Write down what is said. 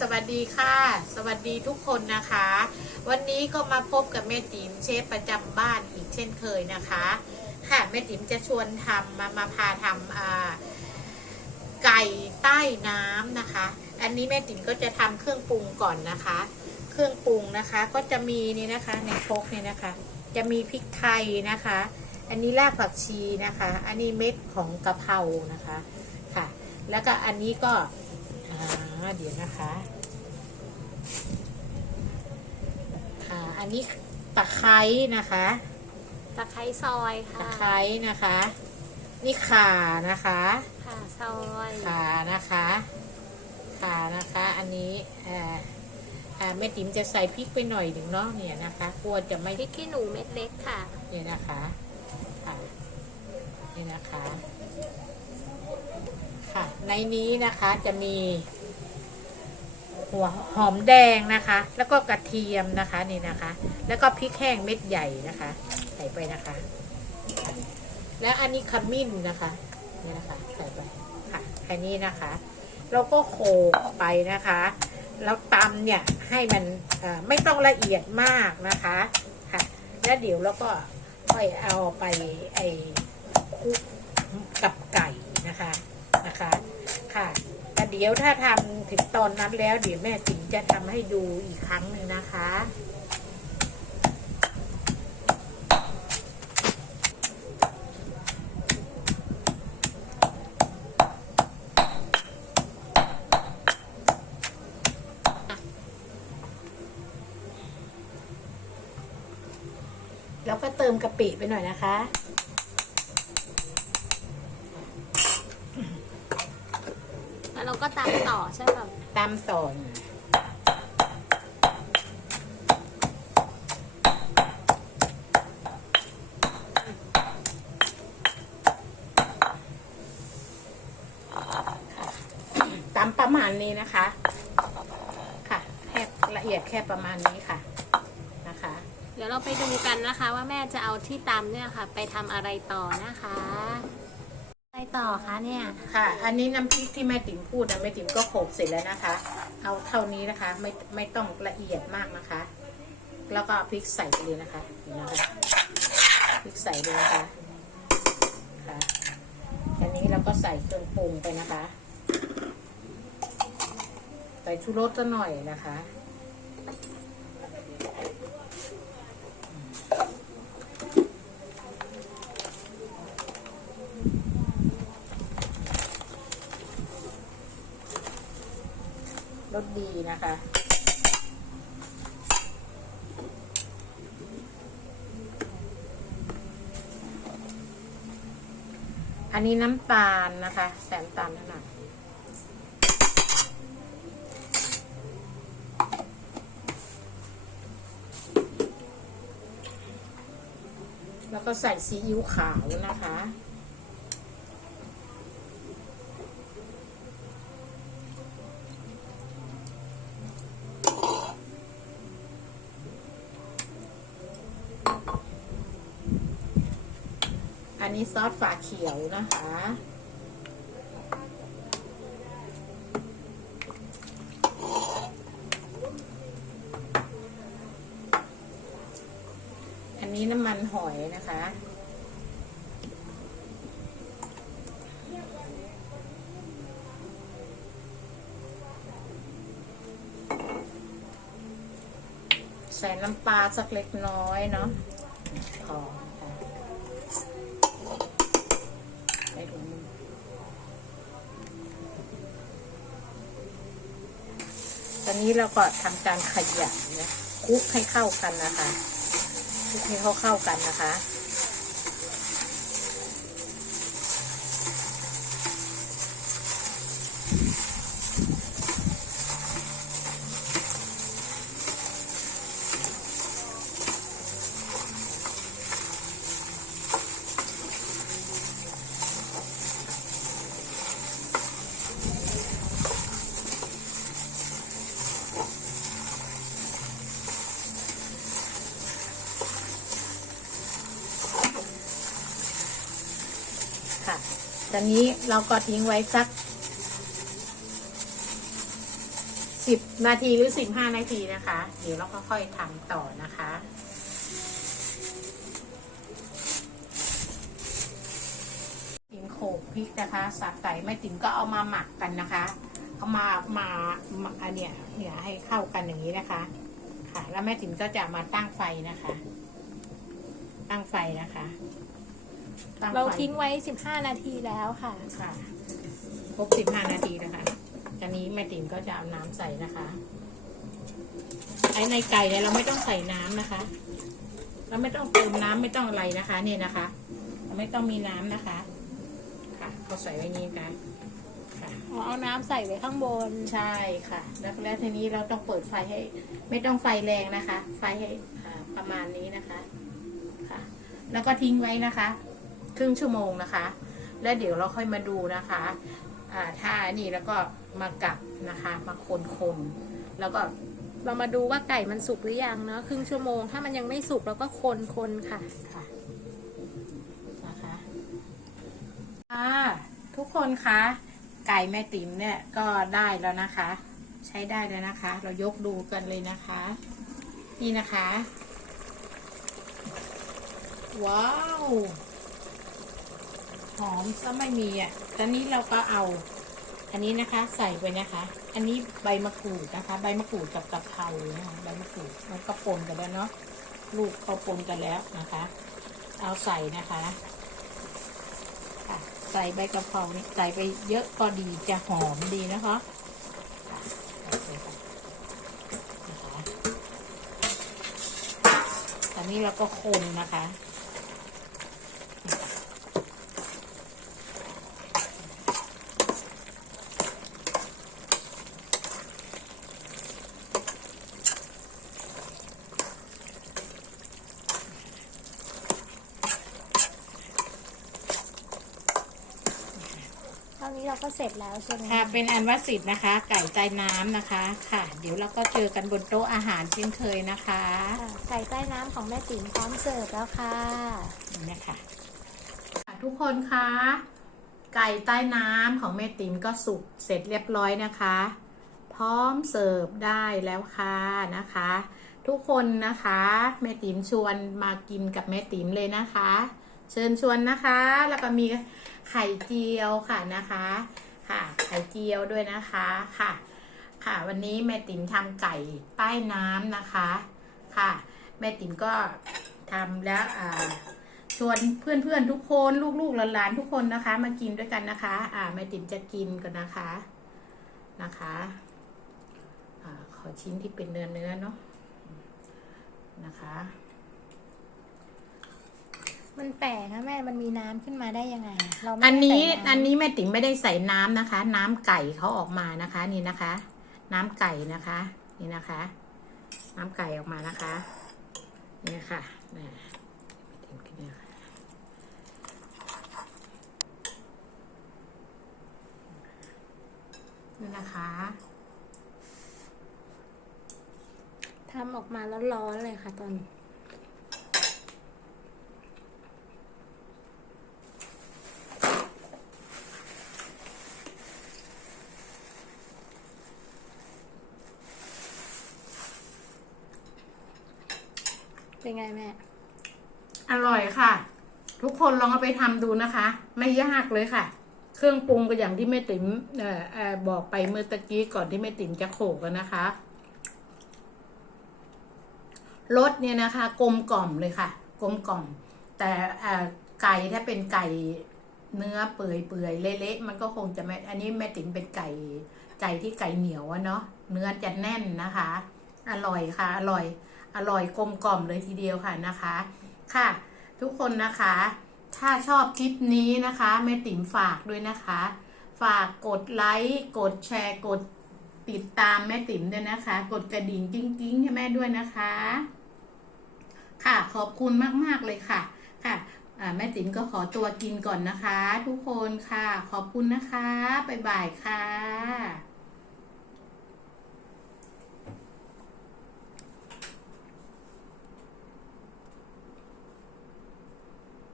สวัสดีค่ะ สวัสดีทุกคนนะคะ วันนี้ก็มาพบกับแม่ติ๋มเชฟประจำบ้านอีกเช่นเคยนะคะ ค่ะแม่ติ๋มจะชวนทำมามาพาทำไก่ใต้น้ำนะคะ อันนี้แม่ติ๋มก็จะทำเครื่องปรุงก่อนนะคะ เครื่องปรุงนะคะก็จะมีนี่นะคะในครกนี่นะคะ จะมีพริกไทยนะคะ อันนี้รากผักชีนะคะ อันนี้เม็ดของกะเพรานะคะค่ะ แล้วก็อันนี้ก็ เดี๋ยวนะคะค่ะอันนี้ตะไคร้นะคะ ตะไคร้ซอยตะค่ะไคร้นะคะ นี่ข่านะคะค่ะซอยข่านะคะข่านะคะ อันนี้อ่าอ่าแม่ติ๋มจะใส่พริกไปหน่อยหนึ่งเนาะเนี่ยนะคะกลัวจะไม่พริกขี้หนูเม็ดเล็กค่ะเนี่ยนะคะค่ะนี่นะคะ ค่ะ ในนี้นะคะจะมี หัวหอมแดงนะคะ แล้วก็กระเทียมนะคะนี่นะคะ แล้วก็พริกแห้งเม็ดใหญ่นะคะ ใส่ไปนะคะ แล้วอันนี้ขมิ้นนะคะนี่นะคะใส่ไปค่ะแค่นี้นะคะเราก็โขลกไปนะคะ แล้วตำเนี่ยให้มันไม่ต้องละเอียดมากนะคะค่ะ แล้วเดี๋ยวเราก็ค่อยเอาไปไอ้คลุกกับก นะคะ ค่ะ แต่เดี๋ยวถ้าทำถึงตอนนั้นแล้ว เดี๋ยวแม่ติ๋มจะทำให้ดูอีกครั้งหนึ่งนะคะแล้วก็เติมกะปิไปหน่อยนะคะ แล้ว เราก็ตามต่อใช่ป่ะตามต่อนตามประมาณนี้นะคะ ค่ะแค่ละเอียดแค่ประมาณนี้ค่ะนะคะ เดี๋ยวเราไปดูกันนะคะ ว่าแม่จะเอาที่ตำเนี่ยค่ะ ไปทำอะไรต่อนะคะอะ ไรต่อคะเนี่ย ค่ะ อันนี้น้ำพริกที่แม่ติ๋มพูดนะแม่ติ๋มก็โขลกเสร็จแล้วนะคะ เอาเท่านี้นะคะ ไม่ไม่ต้องละเอียดมากนะคะ แล้วก็พริกใส่ไปเลยนะคะนะคะพริกใส่เลยนะคะค่ะอันนี้เราก็ใส่เครื่องปรุงไปนะคะ ใส่ชูรสจะหน่อยนะคะ สดีนะคะ อันนี้น้ำตาลนะคะ แสนตาลนั่นแหละแล้วก็ใส่ซีอิ๊วขาวนะคะ อั นี้ซอสฝาเขียวนะคะ อันนี้น้ำมันหอยนะคะ ใส่น้ำปลาสักเล็กน้อยเนาะพอะ ใส่ถุงมือต อนนี้เราก็ทำการขยำนะคลุกให้เข้ากันนะคะคลุกให้เข้าเข้ากันนะคะ ตอนนี้เราก็ทิ้งไว้สักสิบนาทีหรือสิบห้านาทีนะคะ เดี๋ยวเราก็ค่อยทำต่อนะคะติ๋มโขลกพริกนะคะ สับไก่แม่ติ๋มก็เอามาหมักกันนะคะเอามามามาอันเนี้ยเนี่ยให้เข้ากันอย่างนี้นะคะ ค่ะ แล้วแม่ติ๋มก็จะมาตั้งไฟนะคะ ตั้งไฟนะคะ ตั้งไฟเราทิ้งไว้ 15 นาทีแล้วค่ะ ค่ะครบสิบห้านาทีนะคะตอนนี้แม่ติ๋มก็จะเอาน้ำใส่นะคะ ไอ้ในไก่เนี่ยเราไม่ต้องใส่น้ำนะคะ เราไม่ต้องเติมน้ำไม่ต้องอะไรนะคะ เนี่ยนะคะ เราไม่ต้องมีน้ำนะคะ ค่ะเขาใส่ไว้นี้กันค่ะ เอาน้ำใส่ไว้ข้างบน ใช่ค่ะ แล้วแล้วทีนี้เราต้องเปิดไฟให้ ไม่ต้องไฟแรงนะคะ ไฟให้อ่าประมาณนี้นะคะ ค่ะ แล้วก็ทิ้งไว้นะคะ ครึ่งชั่วโมงนะคะ แล้วเดี๋ยวเราค่อยมาดูนะคะอ่าถ้านี่แล้วก็มากลับนะคะ มาคนคนๆแล้วก็เรามาดูว่าไก่มันสุกหรือยังเนาะครึ่งชั่วโมง ถ้ามันยังไม่สุกเราก็คนคนๆค่ะค่ะนะคะอ่าทุกคนคะไก่แม่ติ๋มเนี่ยก็ได้แล้วนะคะ ใช้ได้แล้วนะคะ เรายกดูกันเลยนะคะ นี่นะคะ ว้าว หอมซะไม่มีอะตอนนี้เราก็เอา อันนี้นะคะใส่ไปนะคะ อันนี้ใบมะกรูดนะคะ ใบมะกรูดกับกะเพรานะคะใบมะกรูดมันก็ปนกันแล้วเนาะลูกเขาปนกันแล้วนะคะ เอาใส่นะคะค่ะใส่ใบกะเพรานี่ใส่ไปเยอะก็ดีจะหอมดีนะคะค่ะใส่ไปค่ะนะคะตอนนี้เราก็คนนะคะ นนี้เราก็เสร็จแล้วใช่ไหมค่ะเป็นอันว่าสิบนะคะ ไก่ใต้น้ำนะคะ ค่ะ เดี๋ยวเราก็เจอกันบนโต๊ะอาหารเช่นเคยนะคะค่ะไก่ใต้น้ำของแม่ติ๋มพร้อมเสิร์ฟแล้วค่ะ นี่ค่ะทุกคนคะไก่ใต้น้ำของแม่ติ๋มก็สุกเสร็จเรียบร้อยนะคะ พร้อมเสิร์ฟได้แล้วค่ะนะคะ ทุกคนนะคะแม่ติ๋มชวนมากินกับแม่ติ๋มเลยนะคะ เชิญชวนนะคะ แล้วก็มีไข่เจียวค่ะนะคะ ค่ะ ไข่เจียวด้วยนะคะค่ะ ค่ะ วันนี้แม่ติ๋มทำไก่ใต้น้ำนะคะ ค่ะ แม่ติ๋มก็ทำแล้วอ่าชวนเพื่อนๆทุกคนลูกๆหลานๆทุกคนนะคะ มากินด้วยกันนะคะ อ่าแม่ติ๋มจะกินกันนะคะนะคะอ่าขอชิ้นที่เป็นเนื้อเนื้อเนาะนะคะ มันแปลกนะแม่ มันมีน้ำขึ้นมาได้ยังไง เราไม่อันได้นี้ใส่ำอันนี้แม่ติ๋มไม่ได้ใส่น้ำนะคะ น้ำไก่เขาออกมานะคะนี่นะคะ น้ำไก่นะคะ นี่นะคะ น้ำไก่ออกมานะคะนี่ค่ะนี่แม่ติ๋มกินเนี่ยค่ะนี่นะคะ ทำออกมาแล้วร้อนเลยค่ะตอนนี้ เป็นไงแม่ อร่อยค่ะ ทุกคนลองเอาไปทำดูนะคะ ไม่ยากเลยค่ะ เครื่องปรุงก็อย่างที่แม่ติ๋มเอ่อเอ่อบอกไปเมื่อตะกี้ก่อนที่แม่ติ๋มจะโขกกันนะคะรสเนี่ยนะคะ กลมกล่อมเลยค่ะ กลมกล่อม แต่ไก่ถ้าเป็นไก่เนื้อเปื่อยเปื่อยๆเละๆมันก็คงจะไม่อันนี้แม่ติ๋มเป็นไก่ไก่ที่ไก่เหนียวอะเนาะเนื้อจะแน่นนะคะ อร่อยค่ะ อร่อย อร่อยกลมกล่อมเลยทีเดียวค่ะนะคะค่ะ ทุกคนนะคะ ถ้าชอบคลิปนี้นะคะแม่ติ๋มฝากด้วยนะคะ ฝากกดไลค์กดแชร์กดติดตามแม่ติ๋มด้วยนะคะ กดกระดิ่งกิ้งๆให้แม่ด้วยนะคะ ค่ะขอบคุณมาก ๆ เลยค่ะ ค่ะแม่ติ๋มก็ขอตัวกินก่อนนะคะ ทุกคนค่ะ ขอบคุณนะคะบ๊ายบายค่ะ